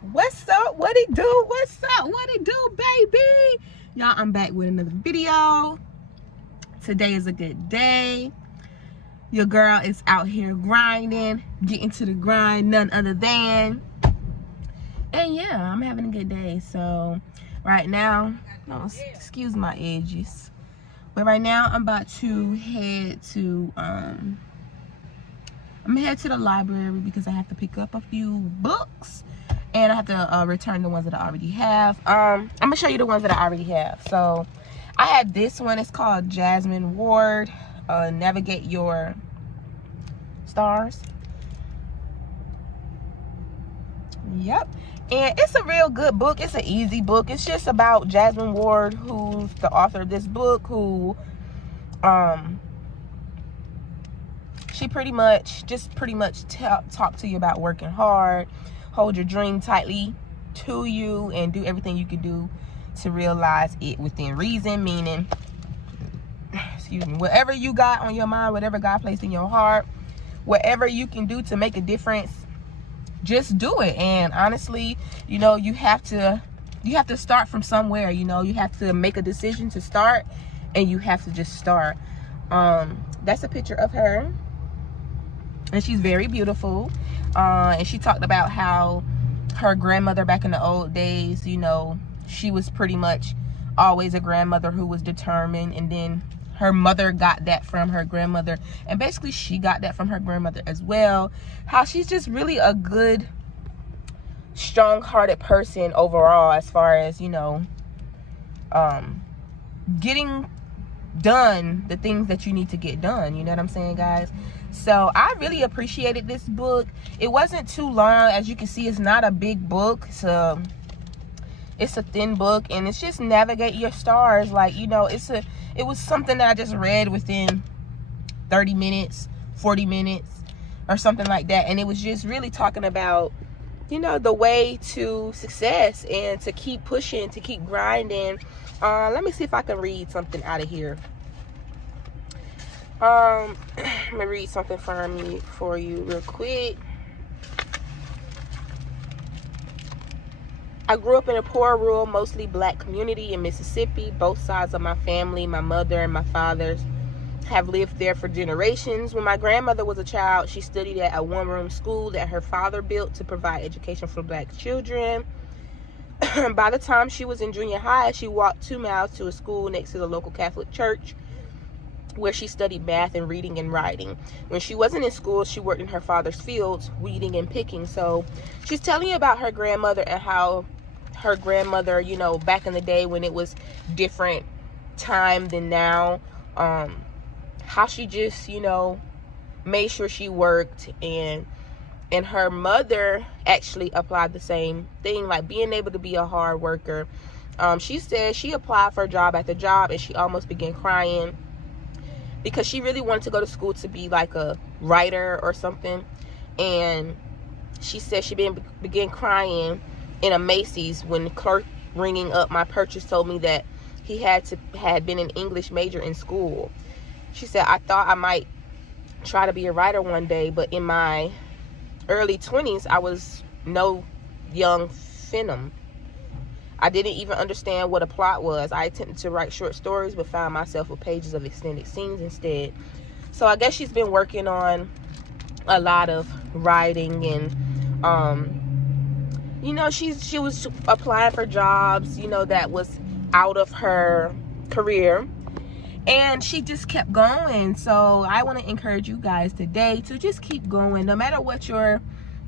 What's up? What it do? What's up? What it do, baby? Y'all, I'm back with another video. Today is a good day. Your girl is out here grinding, getting to the grind, none other than. And yeah, I'm having a good day. So right now, no, excuse my edges. But right now I'm about to head to I'm gonna head to the library because I have to pick up a few books. And I have to return the ones that I already have. I'm gonna show you the ones that I already have. So I have this one. It's called Jasmine Ward, Navigate Your Stars. Yep. And it's a real good book. It's an easy book. It's just about Jasmine Ward, who's the author of this book, who she pretty much talk to you about working hard, hold your dream tightly to you, and do everything you can do to realize it within reason. Meaning, excuse me, whatever you got on your mind, whatever God placed in your heart, whatever you can do to make a difference, just do it. And honestly, you know, you have to start from somewhere. You know, you have to make a decision to start, and you have to just start. That's a picture of her, and she's very beautiful. And she talked about how her grandmother back in the old days, you know, she was pretty much always a grandmother who was determined, and then her mother got that from her grandmother, and basically she got that from her grandmother as well. How she's just really a good, strong-hearted person overall, as far as, you know, getting done the things that you need to get done. You know what I'm saying, guys? So I really appreciated this book. It wasn't too long. As you can see, it's not a big book. It's a thin book, and it's just Navigate Your Stars. Like, you know, it was something that I just read within 30 minutes, 40 minutes, or something like that. And it was just really talking about, you know, the way to success and to keep pushing, to keep grinding. Let me see if I can read something out of here. Let me read something for you real quick. I grew up in a poor, rural, mostly black community in Mississippi. Both sides of my family, my mother and my father's, have lived there for generations. When my grandmother was a child, she studied at a one-room school that her father built to provide education for black children. By the time she was in junior high, she walked 2 miles to a school next to the local Catholic church, where she studied math and reading and writing. When she wasn't in school, she worked in her father's fields, weeding and picking. So she's telling you about her grandmother, and how her grandmother, you know, back in the day when it was different time than now, how she just, you know, made sure she worked, and her mother actually applied the same thing, like being able to be a hard worker. She said she applied for job after job, and she almost began crying because she really wanted to go to school to be like a writer or something. And she said she began crying in a Macy's when the clerk ringing up my purchase told me that he had been an English major in school. She said, I thought I might try to be a writer one day, but in my early 20s, I was no young phenom. I didn't even understand what a plot was. I attempted to write short stories, but found myself with pages of extended scenes instead. So I guess she's been working on a lot of writing, and you know, she was applying for jobs, you know, that was out of her career, and she just kept going. So I want to encourage you guys today to just keep going, no matter what your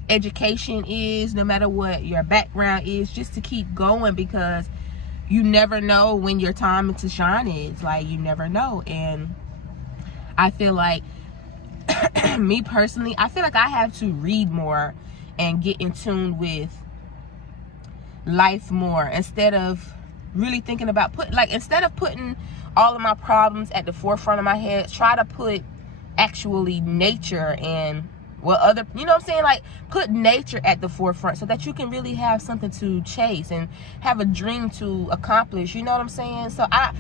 education is, no matter what your background is, just to keep going, because you never know when your time to shine is. Like, you never know. And I feel like me personally, I feel like I have to read more and get in tune with life more, instead of really thinking about instead of putting all of my problems at the forefront of my head, try to put actually nature and what other, you know what I'm saying, like put nature at the forefront, so that you can really have something to chase and have a dream to accomplish. You know what I'm saying? So I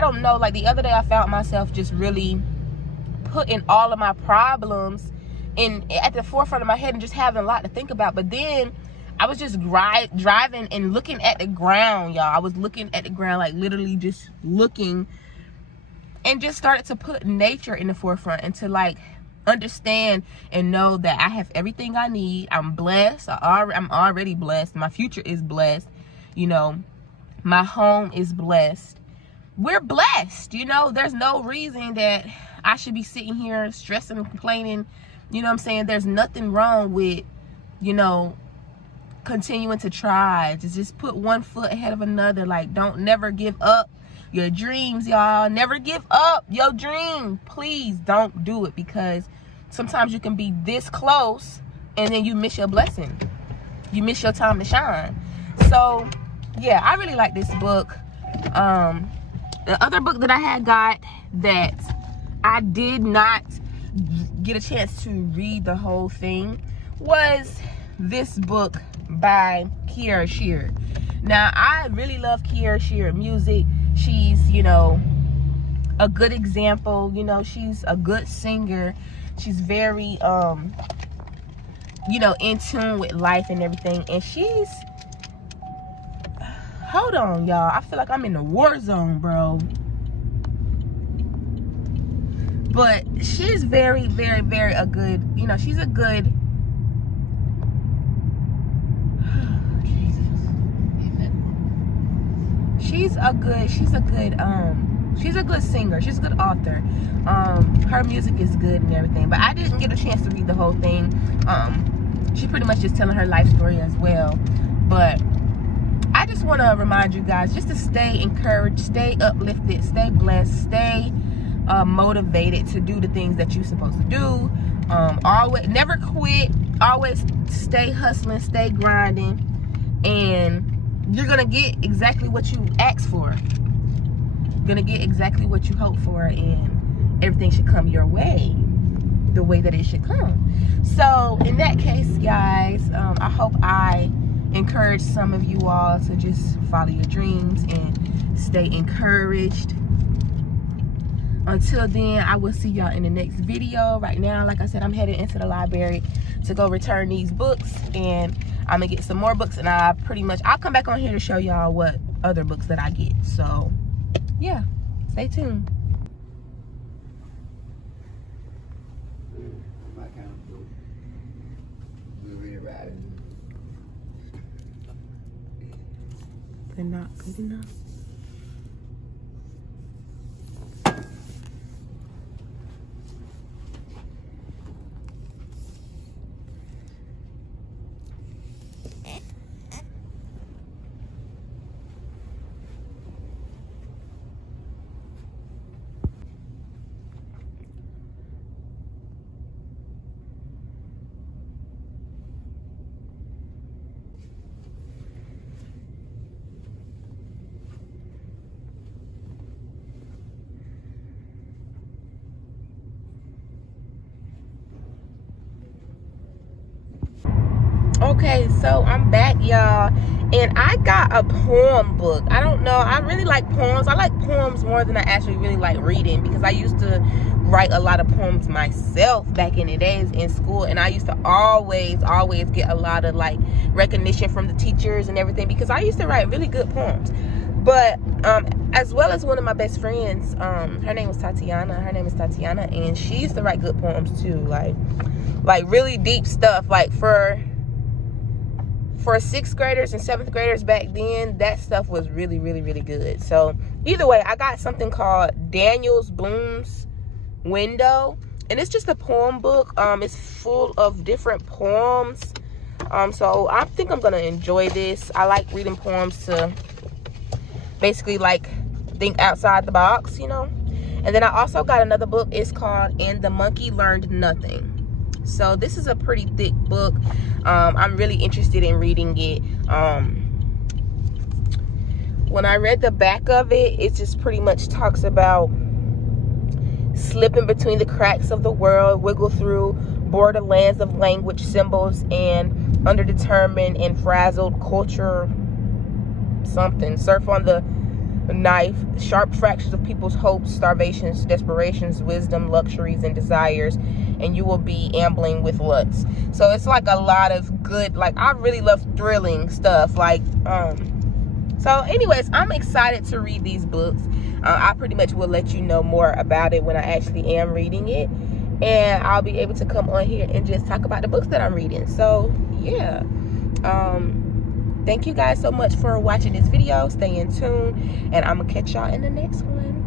don't know, like the other day I found myself just really putting all of my problems at the forefront of my head and just having a lot to think about. But then I was just driving and looking at the ground, y'all. I was looking at the ground, like literally just looking, and just started to put nature in the forefront and to like understand and know that I have everything I need. I'm blessed. I'm already blessed. My future is blessed. You know, my home is blessed. We're blessed. You know, there's no reason that I should be sitting here stressing and complaining. You know what I'm saying? There's nothing wrong with, you know, continuing to try. Just put one foot ahead of another. Like, don't never give up your dreams, y'all. Never give up your dream. Please don't do it, because sometimes you can be this close and then you miss your blessing. You miss your time to shine. So yeah, I really like this book. The other book that I had got that I did not get a chance to read the whole thing was this book by Kiara Shear. Now, I really love Kiara Shear music. She's, you know, a good example. You know, she's a good singer. She's very, you know, in tune with life and everything. And she's, hold on, y'all. I feel like I'm in the war zone, bro. But she's very, very, very a good, you know, she's a good, she's a good singer. She's a good author. Her music is good and everything, but I didn't get a chance to read the whole thing. She pretty much just telling her life story as well. But I just want to remind you guys just to stay encouraged, stay uplifted, stay blessed, stay motivated to do the things that you're supposed to do. Always never quit. Always stay hustling, stay grinding, and you're gonna get exactly what you asked for. You're gonna get exactly what you hope for, and everything should come your way the way that it should come. So in that case, guys, I hope I encourage some of you all to just follow your dreams and stay encouraged. Until then, I will see y'all in the next video. Right now, like I said, I'm headed into the library to go return these books, and I'm gonna get some more books, and I'll come back on here to show y'all what other books that I get. So yeah, stay tuned. They're not good enough. Okay, so I'm back, y'all, and I got a poem book. I don't know, I really like poems. I like poems more than I actually really like reading, because I used to write a lot of poems myself back in the days in school, and I used to always get a lot of like recognition from the teachers and everything, because I used to write really good poems. But as well as one of my best friends, her name is Tatiana, and she used to write good poems too, like really deep stuff. Like for 6th graders and 7th graders back then, that stuff was really, really, really good. So either way, I got something called Daniel's Bloom's Window, and it's just a poem book. It's full of different poems. So I think I'm gonna enjoy this. I like reading poems to basically like think outside the box, you know. And then I also got another book. It's called And the Monkey Learned Nothing. So this is a pretty thick book. I'm really interested in reading it. When I read the back of it, it just pretty much talks about slipping between the cracks of the world, wiggle through borderlands of language, symbols, and underdetermined and frazzled culture something. Surf on the knife, sharp fractures of people's hopes, starvations, desperations, wisdom, luxuries, and desires, and you will be ambling with Lutz. So it's like a lot of good, like, I really love thrilling stuff. Like, so anyways, I'm excited to read these books. I pretty much will let you know more about it when I actually am reading it, and I'll be able to come on here and just talk about the books that I'm reading. So yeah, thank you guys so much for watching this video. Stay in tune, and I'm gonna catch y'all in the next one.